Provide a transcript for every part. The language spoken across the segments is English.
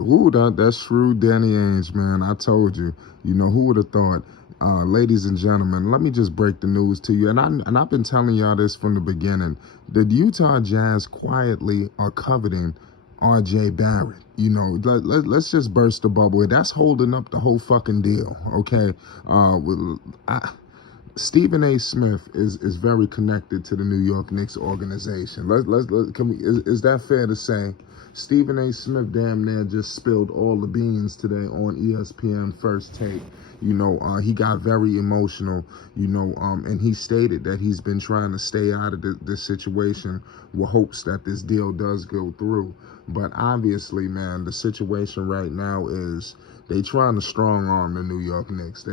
Ooh, that's shrewd Danny Ainge, man. I told you. You know, who would have thought? Ladies and gentlemen, let me just break the news to you. And I've been telling y'all this from the beginning. The Utah Jazz quietly are coveting R.J. Barrett. You know, let's just burst the bubble. That's holding up the whole fucking deal, okay? Stephen A. Smith is very connected to the New York Knicks organization. Is that fair to say? Stephen A. Smith damn near just spilled all the beans today on ESPN First Take. You know, he got very emotional, and he stated that he's been trying to stay out of this situation with hopes that this deal does go through. But obviously, man, the situation right now is they trying to strong arm the New York Knicks.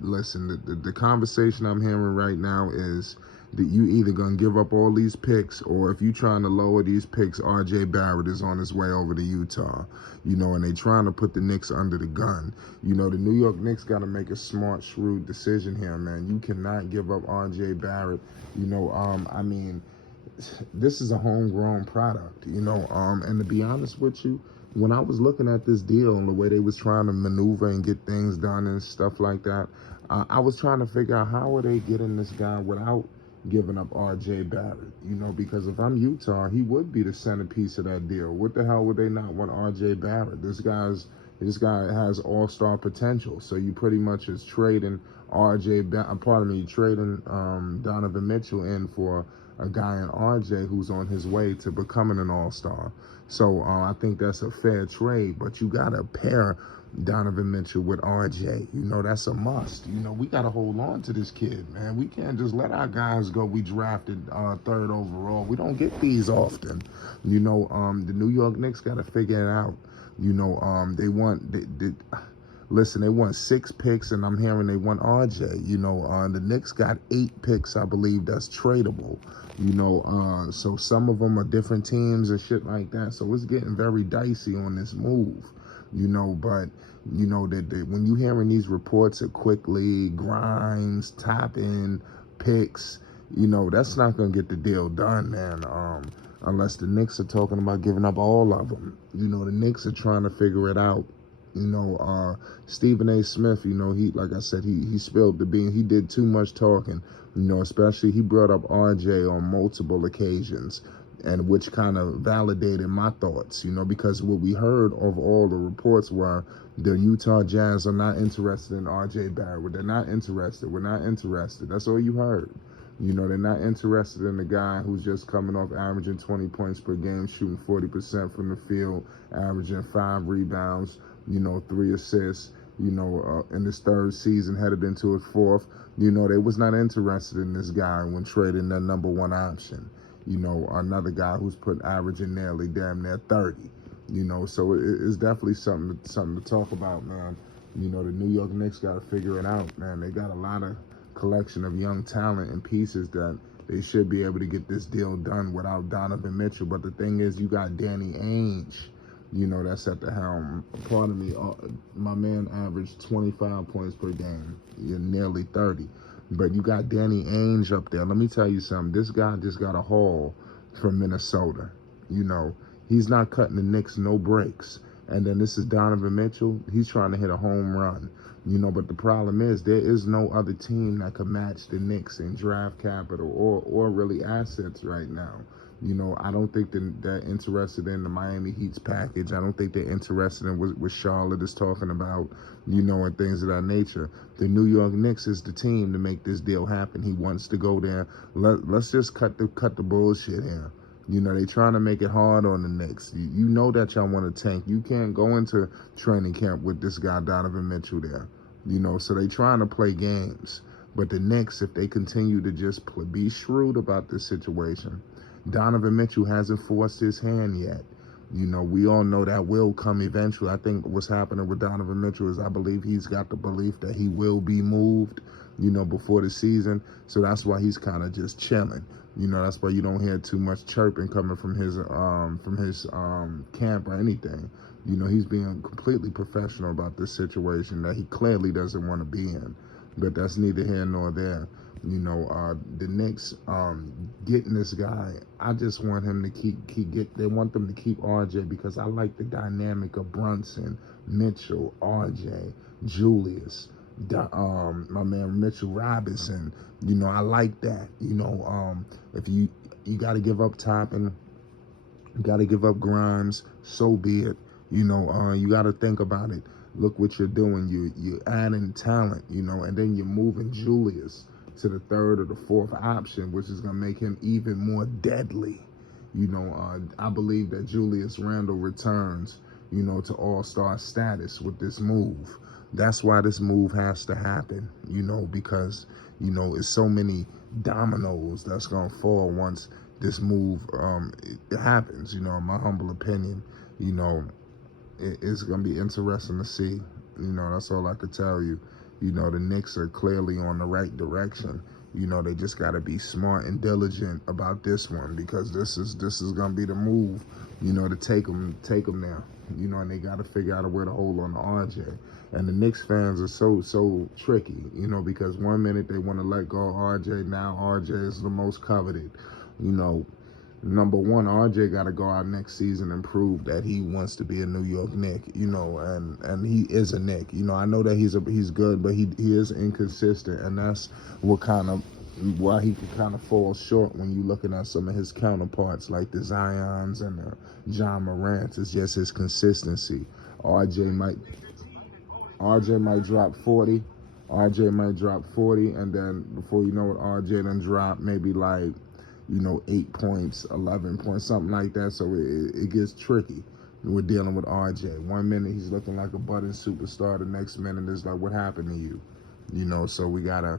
Listen, the conversation I'm hearing right now is that you either gonna give up all these picks, or if you trying to lower these picks, R.J. Barrett is on his way over to Utah. And they trying to put the Knicks under the gun. The New York Knicks got to make a smart, shrewd decision here, man. You cannot give up R.J. Barrett. I mean, this is a homegrown product, and to be honest with you, when I was looking at this deal and the way they was trying to maneuver and get things done and stuff like that, I was trying to figure out how are they getting this guy without giving up R.J. Barrett, because if I'm Utah, he would be the centerpiece of that deal. What the hell would they not want R.J. Barrett? This guy has all-star potential, so you pretty much is trading trading Donovan Mitchell in for a guy in RJ who's on his way to becoming an all-star. So I think that's a fair trade, but you got to pair Donovan Mitchell with RJ. That's a must. We got to hold on to this kid, man. We can't just let our guys go. We drafted third overall. We don't get these often. The New York Knicks got to figure it out. Listen, they want 6 picks, and I'm hearing they want RJ. The Knicks got 8 picks, I believe, that's tradable. So some of them are different teams and shit like that. So it's getting very dicey on this move. But that when you hearing these reports of quickly Grimes, Toppin, picks, that's not gonna get the deal done, man. Unless the Knicks are talking about giving up all of them. The Knicks are trying to figure it out. Stephen A. Smith, he, like I said, he spilled the beans. He did too much talking, especially he brought up RJ on multiple occasions, and which kind of validated my thoughts, because what we heard of all the reports were the Utah Jazz are not interested in RJ Barrett. They're not interested. We're not interested. That's all you heard. They're not interested in the guy who's just coming off averaging 20 points per game, shooting 40% from the field, averaging 5 rebounds, 3 assists, in his 3rd season, headed into his 4th. They was not interested in this guy when trading their number 1 option. Another guy who's put averaging nearly damn near 30. So it's definitely something to talk about, man. The New York Knicks got to figure it out, man. They got a lot of collection of young talent and pieces that they should be able to get this deal done without Donovan Mitchell. But the thing is, you got Danny Ainge, that's at the helm. Pardon me, my man averaged 25 points per game, nearly 30. But you got Danny Ainge up there. Let me tell you something. This guy just got a haul from Minnesota. He's not cutting the Knicks no breaks. And then this is Donovan Mitchell. He's trying to hit a home run. But the problem is there is no other team that can match the Knicks in draft capital or really assets right now. I don't think they're interested in the Miami Heat's package. I don't think they're interested in what Charlotte is talking about, and things of that nature. The New York Knicks is the team to make this deal happen. He wants to go there. Let's just cut the bullshit here. They trying to make it hard on the Knicks. You know that y'all want to tank. You can't go into training camp with this guy Donovan Mitchell there. So they trying to play games. But the Knicks, if they continue to just be shrewd about this situation, Donovan Mitchell hasn't forced his hand yet. We all know that will come eventually. I think what's happening with Donovan Mitchell is I believe he's got the belief that he will be moved, before the season. So that's why he's kind of just chilling. That's why you don't hear too much chirping coming from his camp or anything. He's being completely professional about this situation that he clearly doesn't want to be in. But that's neither here nor there. The Knicks getting this guy. I just want him to They want them to keep RJ because I like the dynamic of Brunson, Mitchell, RJ, Julius, my man Mitchell Robinson. I like that. If you got to give up Toppin, you got to give up Grimes. So be it. You got to think about it. Look what you're doing. You're adding talent. And then you're moving Julius to the third or the fourth option, which is going to make him even more deadly. I believe that Julius Randle returns, to all-star status with this move. That's why this move has to happen, because, it's so many dominoes that's going to fall once this move it happens, in my humble opinion. It's going to be interesting to see. That's all I could tell you. The Knicks are clearly on the right direction. They just got to be smart and diligent about this one because this is going to be the move, to take them there. And they got to figure out a way to hold on to RJ. And the Knicks fans are so tricky, because 1 minute they want to let go of RJ. Now RJ is the most coveted. Number one, RJ got to go out next season and prove that he wants to be a New York Knick, and he is a Knick. I know that he's good, but he is inconsistent, and that's why he can kind of fall short when you're looking at some of his counterparts like the Zions and the John Morants. It's just his consistency. RJ might drop 40. RJ might drop 40, and then before you know it, RJ then drop maybe like 8 points, 11 points, something like that. So it gets tricky. We're dealing with RJ. 1 minute he's looking like a budding superstar. The next minute it's like, what happened to you? So we gotta,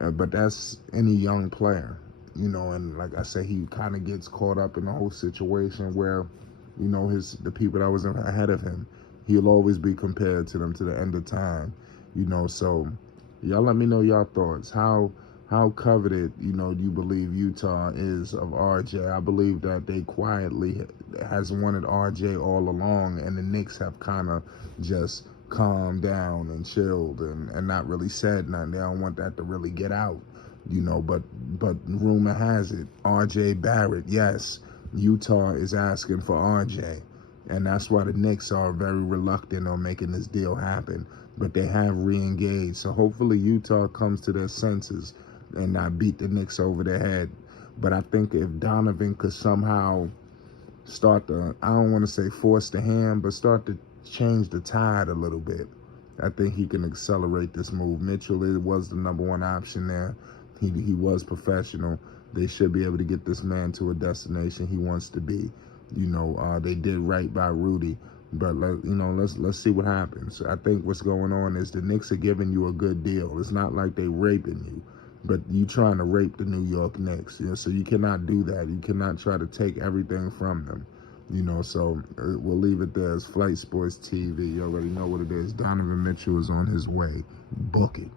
but that's any young player, and like I said, he kind of gets caught up in the whole situation where, the people that was ahead of him, he'll always be compared to them to the end of time, so y'all let me know your thoughts. How coveted, do you believe Utah is of RJ? I believe that they quietly has wanted RJ all along, and the Knicks have kind of just calmed down and chilled and not really said nothing. They don't want that to really get out, but rumor has it, RJ Barrett, yes, Utah is asking for RJ. And that's why the Knicks are very reluctant on making this deal happen. But they have re-engaged. So hopefully Utah comes to their senses and not beat the Knicks over the head. But I think if Donovan could somehow start to, I don't want to say force the hand, but start to change the tide a little bit, I think he can accelerate this move. Mitchell was the number one option there. He was professional. They should be able to get this man to a destination he wants to be. They did right by Rudy. But let's see what happens. I think what's going on is the Knicks are giving you a good deal. It's not like they raping you, but you trying to rape the New York Knicks. So you cannot do that. You cannot try to take everything from them. So we'll leave it there. It's Flight Sports TV. You already know what it is. Donovan Mitchell is on his way. Book it.